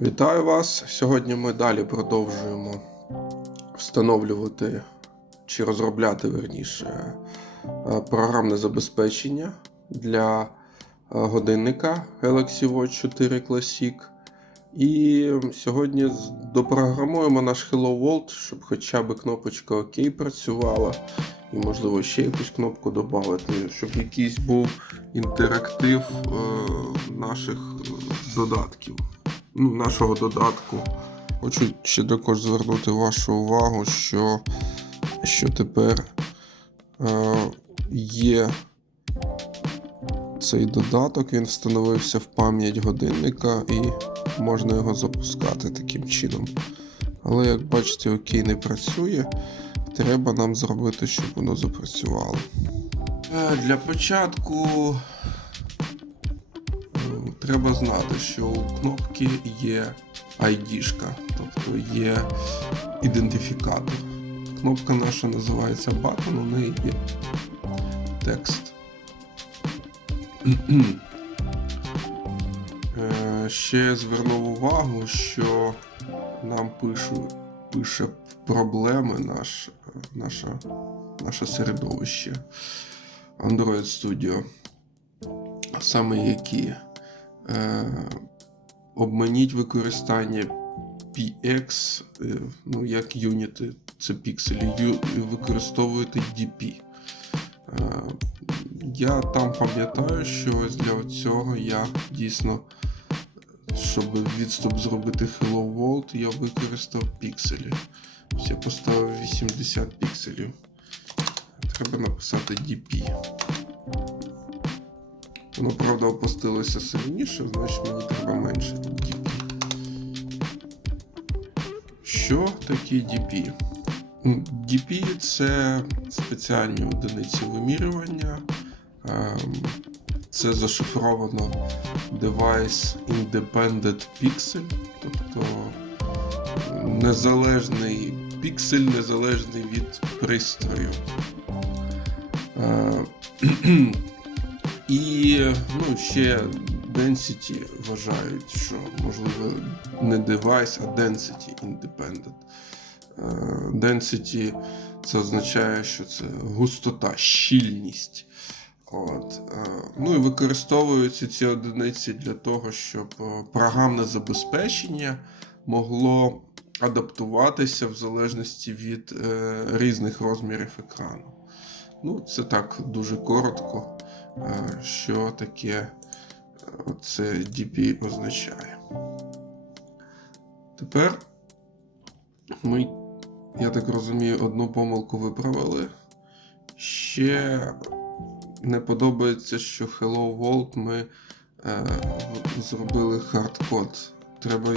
Вітаю вас! Сьогодні ми далі продовжуємо встановлювати чи розробляти верніше е, програмне забезпечення для е, годинника Galaxy Watch 4 Classic. І сьогодні допрограмуємо наш Hello World, щоб хоча б кнопочка ОК працювала. І, можливо, ще якусь кнопку додати, щоб якийсь був інтерактив е, наших додатків ну, нашого додатку. Хочу ще також звернути вашу увагу, що, що тепер е, є цей додаток, він встановився в пам'ять годинника і можна його запускати таким чином. Але як бачите, окей не працює. Треба нам зробити, щоб воно запрацювало. Е, Для початку Треба знати, що у кнопки є ID-шка, тобто є ідентифікатор. Кнопка наша називається Button, у неї є текст. Е, Ще звернув увагу, що нам пишу, пише проблеми наш, наше, наше середовище Android Studio. Саме які обманіть використання PX, е, ну як юніти, це пікселі, використовуєте DP. Е, я там пам'ятаю, що ось для цього я дійсно, щоб відступ зробити Hello World, я використав пікселі. Я поставив 80 пікселів. Треба написати DP. Воно, правда, опустилося сильніше, значить мені треба менше DP. Що таке DP? DP це спеціальні одиниці вимірювання. Ем, Це зашифровано Device Independent Pixel, тобто незалежний піксель, незалежний від пристрою. І ну, ще Density вважають, що можливо не девайс, а Density Independent. Е, Density це означає, що це густота, щільність. От. е, Ну і використовуються ці одиниці для того, щоб е, програмне забезпечення могло адаптуватися в залежності від різних розмірів екрану. Ну, це так дуже коротко, що таке е, це DP означає. Тепер ми, я так розумію, одну помилку виправили. Ще не подобається, що Hello World ми е, зробили хардкод. Треба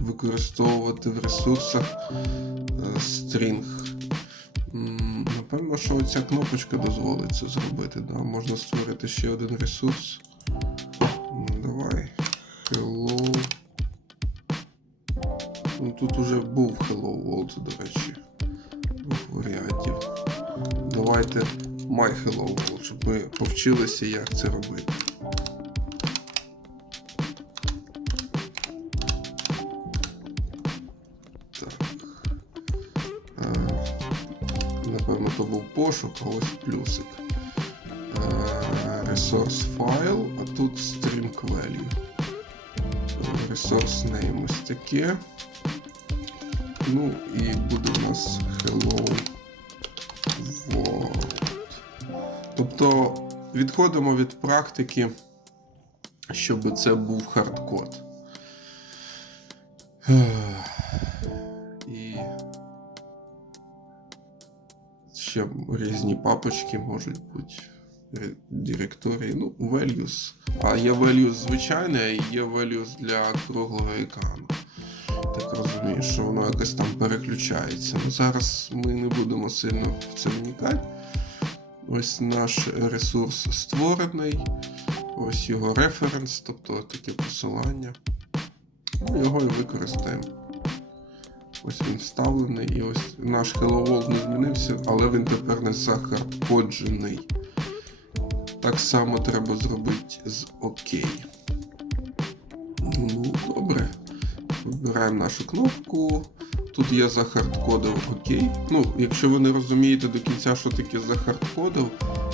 використовувати в ресурсах е, стрінг. Напевно, що ця кнопочка дозволить це зробити. Да? Можна створити ще один ресурс. Давай. Hello. Ну, тут уже був Hello World, до речі. Варіантів. Давайте My Hello World, щоб ми повчилися, як це робити. Пошук, ось плюсик. Е, Resource файл, а тут string value. Е, Resource name ось таке. Ну і буде у нас hello world. Тобто відходимо від практики, щоб це був хардкод. Ще різні папочки можуть бути. Директорії, ну, values. А є values звичайне, а є values для круглого екрану. Так розумію, що воно якось там переключається. Ну, зараз ми не будемо сильно в це вникати. Ось наш ресурс створений, ось його референс, тобто таке посилання. Його і використаємо. Ось він вставлений, і ось наш Hello не змінився, але він тепер не захардкоджений. Так само треба зробити з ОК. Ну, добре. Вибираємо нашу кнопку. Тут я захардкодив ОК. Ну, якщо ви не розумієте до кінця, що таке захардкодив,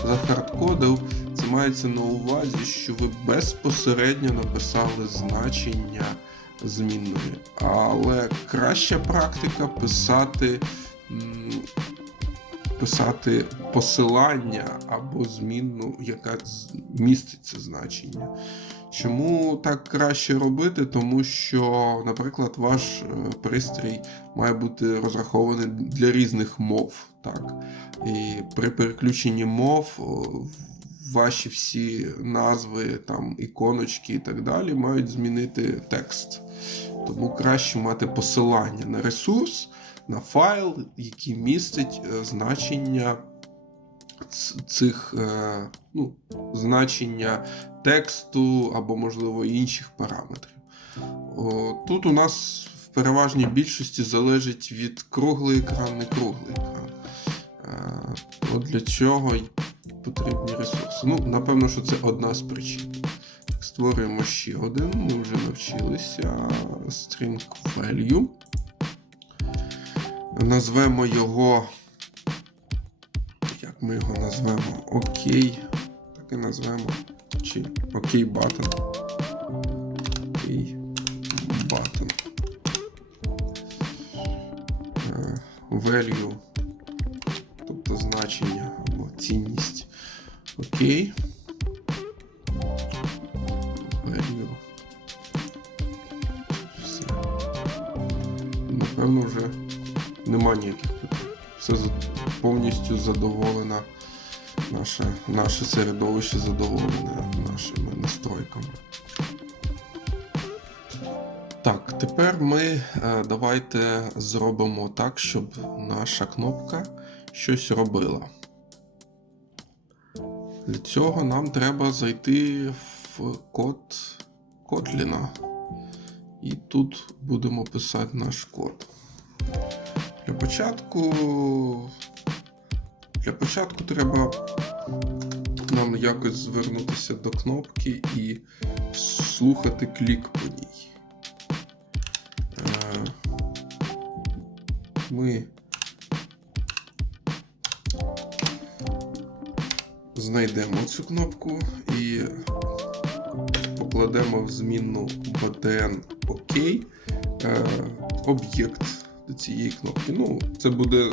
захардкодив, це мається на увазі, що ви безпосередньо написали значення змінної. Але краща практика писати, писати посилання або змінну, яка містить це значення. Чому так краще робити? Тому що, наприклад, ваш е, пристрій має бути розрахований для різних мов. Так? І при переключенні мов о, ваші всі назви, там, іконочки і так далі мають змінити текст. Тому краще мати посилання на ресурс, на файл, який містить е, значення цих е, ну, значення тексту або, можливо, інших параметрів. Тут у нас в переважній більшості залежить від круглий екран, не круглий екран. Е, От для чого потрібні ресурси. Ну, напевно, що це одна з причин. Створюємо ще один, ми вже навчилися. String value. Назвемо його. Як ми його назвемо? Окей. Так і назвемо. Чи окей button. Окей button. Е, Value. Тобто значення або цінність. Окей. Value. Все. Напевно, вже нема ніяких. Все повністю задоволена наше, наше середовище задоволене нашими настройками. Так, тепер ми е, давайте зробимо так, щоб наша кнопка щось робила. Для цього нам треба зайти в код Kotlin. І тут будемо писати наш код. Для початку. Для початку треба нам якось звернутися до кнопки і слухати клік по ній. Е, Ми знайдемо цю кнопку і покладемо в змінну btn OK е, об'єкт до цієї кнопки. Ну, це буде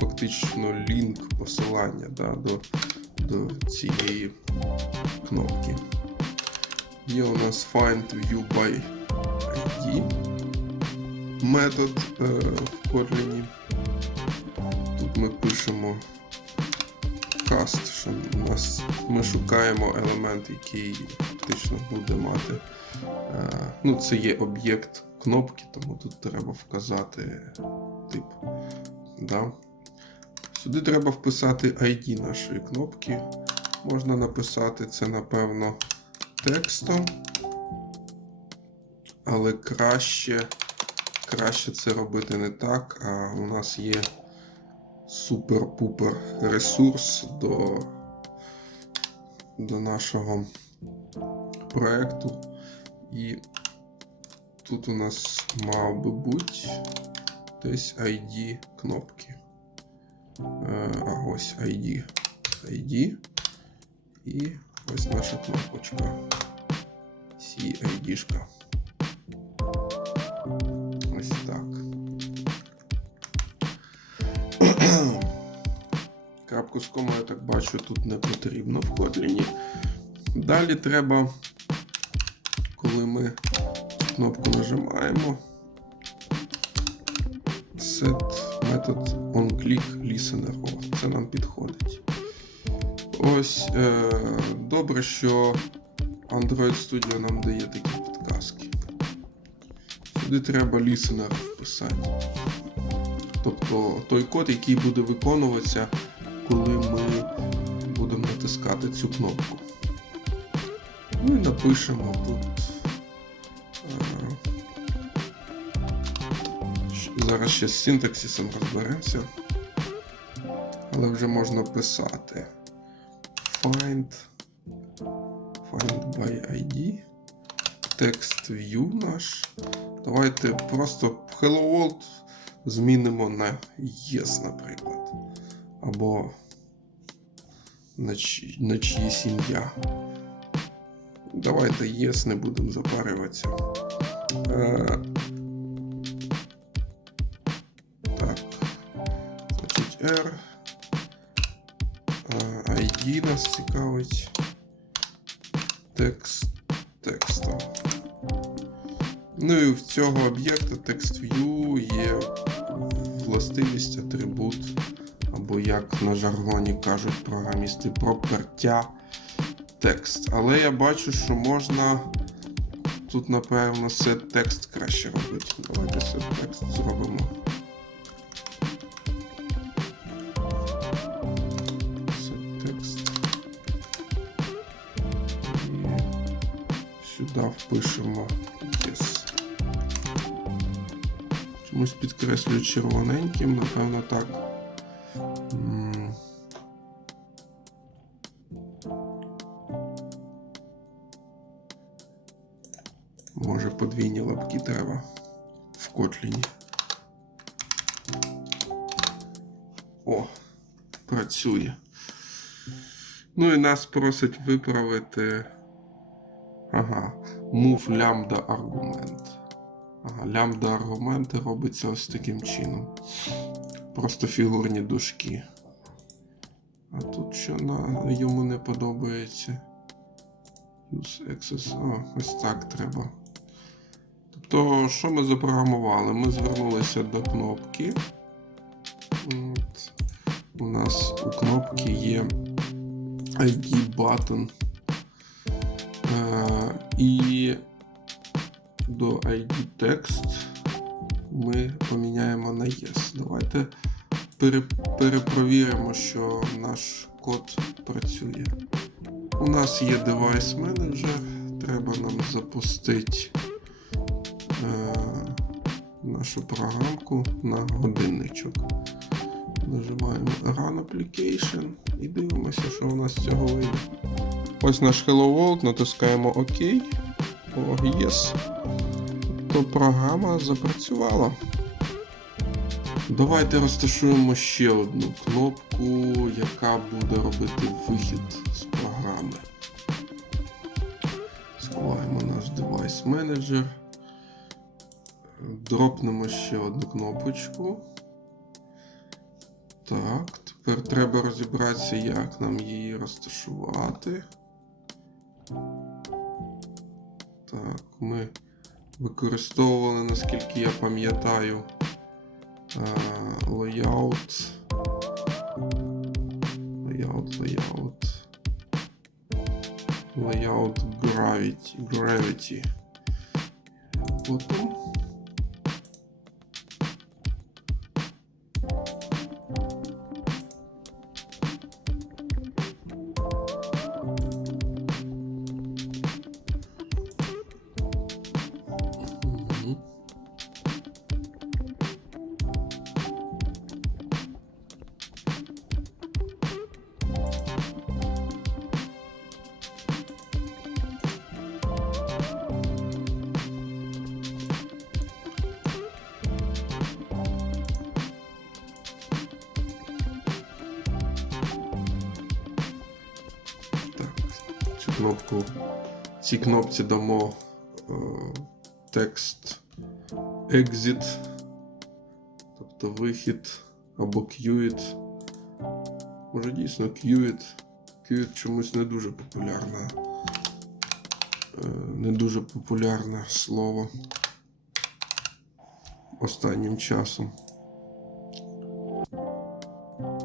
фактично лінк посилання да, до, до цієї кнопки. Є у нас find view by ID метод е, в Kotlin. Тут ми пишемо cast, що у нас ми шукаємо елемент, який фактично буде мати. Е, ну, це є об'єкт кнопки, тому тут треба вказати тип. Да? Сюди треба вписати ID нашої кнопки. Можна написати це, напевно, текстом. Але краще, краще це робити не так. А у нас є супер-пупер ресурс до, до нашого проекту. І тут у нас мав би бути десь ID кнопки. Е, А ось ID. ID. І ось наша кнопочка. CID-шка. Ось так. Комою, я так бачу, тут не потрібно в Kotlin. Далі треба, коли ми кнопку нажимаємо, set метод onClick listener. О, це нам підходить. Ось е, добре, що Android Studio нам дає такі підказки. Сюди треба listener вписати. Тобто той код, який буде виконуватися, коли ми будемо натискати цю кнопку. Ну і напишемо тут. е, Зараз ще з синтаксисом розберемося. Але вже можна писати find find by ID текст view наш. Давайте просто Hello World змінимо на Yes, наприклад. Або на, чи, на чиїсь ім'я. Давайте Yes, не будемо запарюватися. Е, так. Значить, R. Е, ID нас цікавить. Текст текстом. Ну і в цього об'єкта TextView є властивість, атрибут, або як на жаргоні кажуть програмісти, пропертя текст. Але я бачу, що можна тут, напевно, set текст краще робити. Давайте set текст зробимо. Set текст. Сюди впишемо yes. Чомусь підкреслюю червоненьким, напевно, так. В. О, працює. Ну і нас просить виправити. Ага, move лямбда аргумент. Ага, лямбда аргументи робиться ось таким чином. Просто фігурні дужки. А тут що на йому не подобається. Use access. О, ось так треба. Тобто, що ми запрограмували? Ми звернулися до кнопки. От. У нас у кнопки є ID button. Е, і до ID текст ми поміняємо на Yes. Давайте пере, перепровіримо, що наш код працює. У нас є девайс менеджер, треба нам запустити нашу програмку на годинничок. Нажимаємо Run Application і дивимося, що у нас цього вийде. Ось наш Hello World, натискаємо ОК. О, Yes. То програма запрацювала. Давайте розташуємо ще одну кнопку, яка буде робити вихід з програми. Сховаємо наш девайс менеджер. Дропнемо ще одну кнопочку. Так, тепер треба розібратися, як нам її розташувати. Так, ми використовували, наскільки я пам'ятаю, layout. Layout, layout. Layout gravity. Gravity. Потім. Кнопку, цій кнопці дамо е, текст exit, тобто вихід або quit. Може дійсно quit. Quit чомусь не дуже популярне. е, Не дуже популярне слово останнім часом.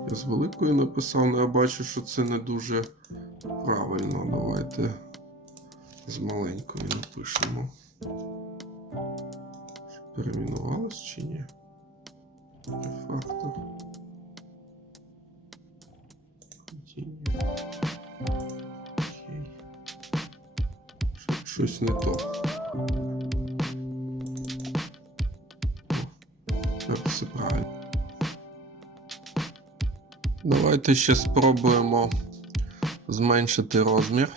Я з великою написав, але я бачу, що це не дуже правильно. Давайте з маленькою напишемо. Чи Перейменувалось чи ні? Рефактор. Окей. Щось не то. Тепер все правильно. Давайте ще спробуємо зменшити розмір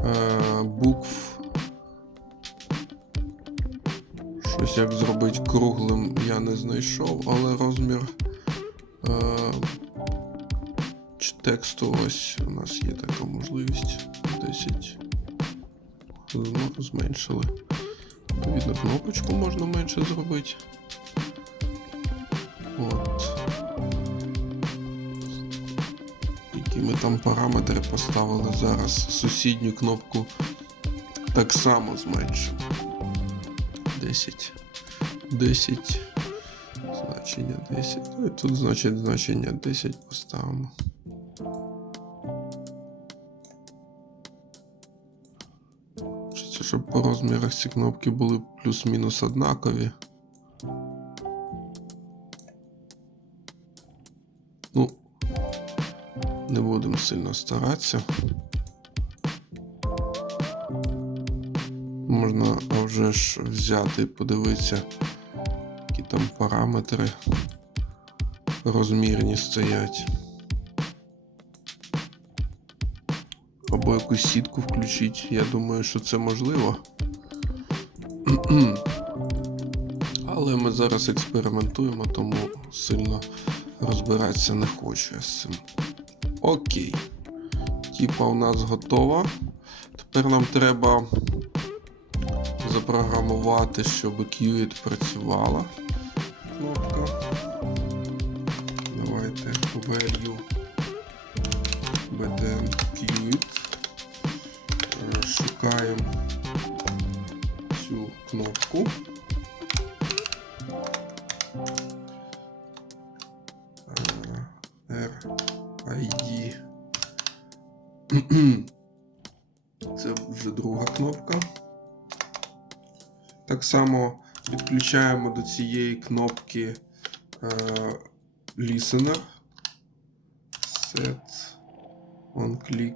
е, букв. Щось як зробити круглим я не знайшов, але розмір е, тексту ось у нас є така можливість. 10. Зменшили. Відповідно, кнопочку можна менше зробити. Там параметри поставили зараз. Сусідню кнопку так само зменшимо. 10. 10. Значення 10. Ну і тут, значить, значення 10 поставимо. Хочеться, щоб по розмірах ці кнопки були плюс-мінус однакові. Ну, не будемо сильно старатися. Можна вже ж взяти і подивитися, які там параметри розмірні стоять. Або якусь сітку включити. Я думаю, що це можливо. Але ми зараз експериментуємо, тому сильно розбиратися не хочу я з цим. Окей. Типа у нас готова. Тепер нам треба запрограмувати, щоб Qt працювала. Кнопка. Давайте value btn Qt. Е, Шукаємо цю кнопку. Це вже друга кнопка. Так само підключаємо до цієї кнопки е, Listener. Set on click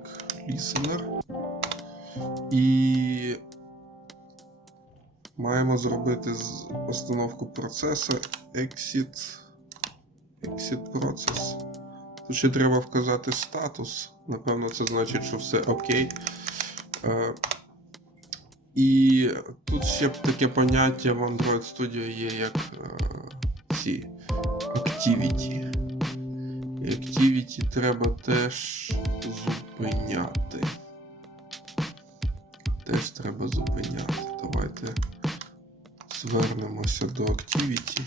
Listener. І маємо зробити з постановку процесу Exit, Exit Process. Тут ще треба вказати статус. Напевно, це значить, що все окей. Е, і тут ще таке поняття в Android Studio є як е, ці Activity. І Activity треба теж зупиняти. Теж треба зупиняти. Давайте звернемося до Activity.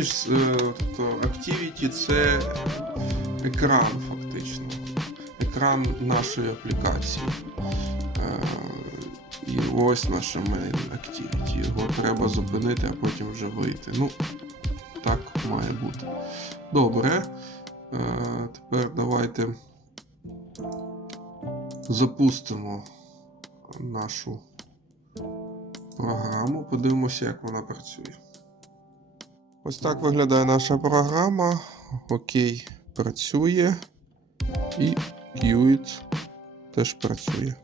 Фініш, е, тобто Activity це екран фактично. Екран нашої аплікації. Е, І ось наша main activity. Його треба зупинити, а потім вже вийти. Ну, так має бути. Добре. Е, Тепер давайте запустимо нашу програму. Подивимося, як вона працює. Ось так виглядає наша програма. Окей, працює. І Qt теж працює.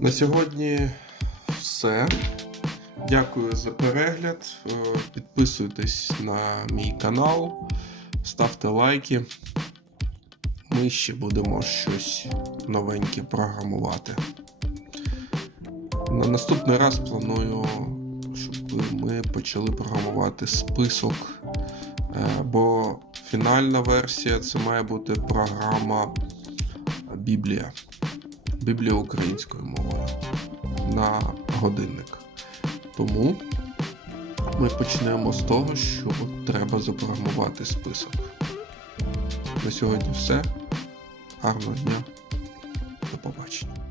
На сьогодні все. Дякую за перегляд. Е, Підписуйтесь на мій канал, ставте лайки. Ми ще будемо щось новеньке програмувати. На наступний раз планую, щоб ми почали програмувати список, е, бо фінальна версія це має бути програма Біблія. Біблія українською мовою на годинник. Тому ми почнемо з того, що треба запрограмувати список. На сьогодні все. Гарного дня. До побачення.